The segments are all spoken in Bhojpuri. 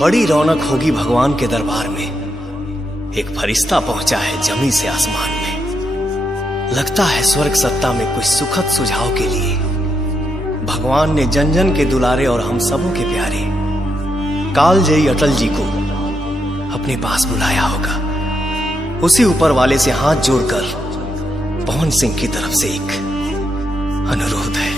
बड़ी रौनक होगी भगवान के दरबार में। एक फरिश्ता पहुंचा है जमी से आसमान में, लगता है स्वर्ग सत्ता में कुछ सुखद सुझाव के लिए। भगवान ने जन जन के दुलारे और हम सबों के प्यारे कालजयी अटल जी को अपने पास बुलाया होगा। उसी ऊपर वाले से हाथ जोड़कर पवन सिंह की तरफ से एक अनुरोध है।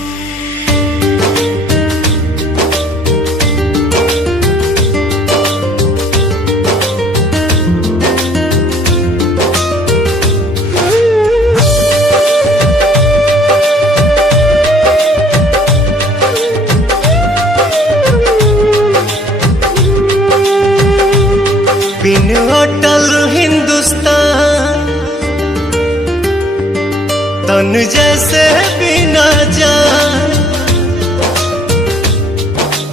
बिन अटल हिंदुस्तान तन जैसे बिना जान,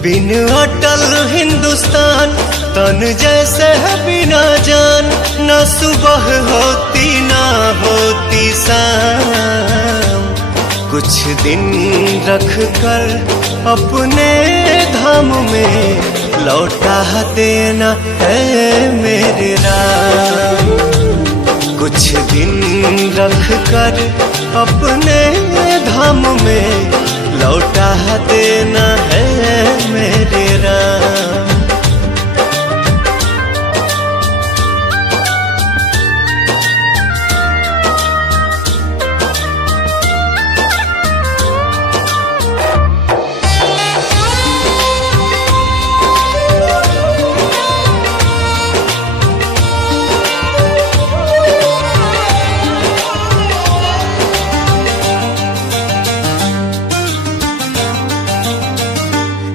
बिन अटल हिंदुस्तान तन जैसे बिना जान। न सुबह होती ना होती शाम, कुछ दिन रख कर अपने धाम में लौटा देना है मेरे राम। कुछ दिन रख कर अपने धाम में लौटा देना है मेरे राम।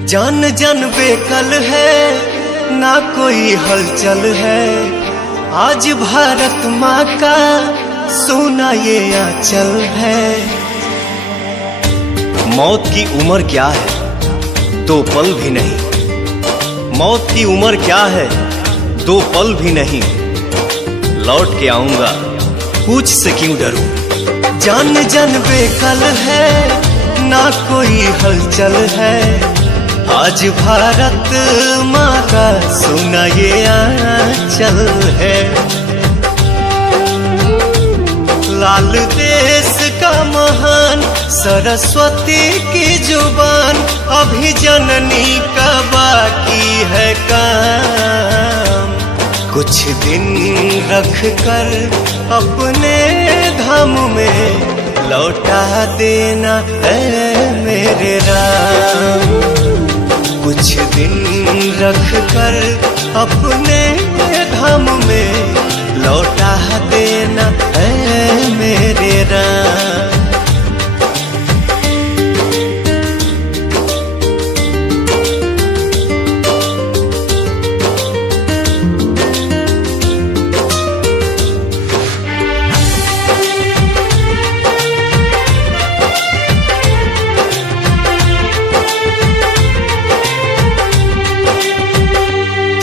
जन जन बेकल है, ना कोई हलचल है। आज भारत माँ का सोना ये आंचल है। मौत की उम्र क्या है, 2 पल भी नहीं। मौत की उम्र क्या है, 2 पल भी नहीं। लौट के आऊंगा, पूछ से क्यों डरूं। जन जन बेकल है, ना कोई हलचल है। आज भारत माँ का सोना ये आंचल है। लाल देश का महान सरस्वती की जुबान, अभी जननी का बाकी है काम। कुछ दिन रख कर अपने धाम में लौटा देना है मेरे राम। कुछ दिन रख कर अपने धाम में लौटा देना है मेरे राम।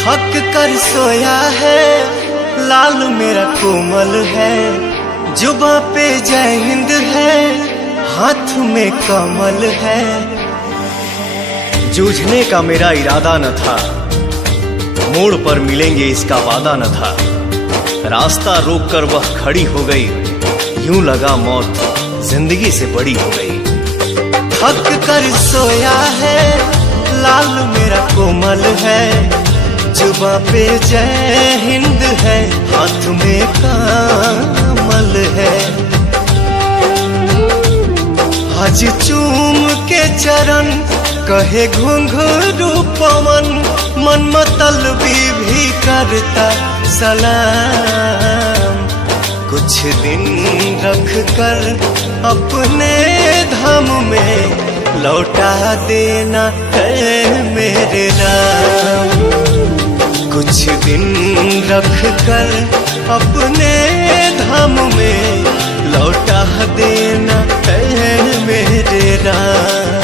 थक कर सोया है लाल मेरा कोमल है। जुबां पे जय हिंद है, हाथ में कमल है। जूझने का मेरा इरादा न था, मोड़ पर मिलेंगे इसका वादा न था। रास्ता रोक कर वह खड़ी हो गई, यूं लगा मौत जिंदगी से बड़ी हो गई। थक कर सोया है लाल मेरा कोमल है। जुबां पे जय हिंद है, हाथ में कमल है। आज चूम के चरण कहे घुंघरू पवन, मन मतलबी भी करता सलाम। कुछ दिन रख कर अपने धाम में लौटा देना है मेरे राम। कुछ दिन रख कर अपने धाम में लौटा देना है मेरे राम।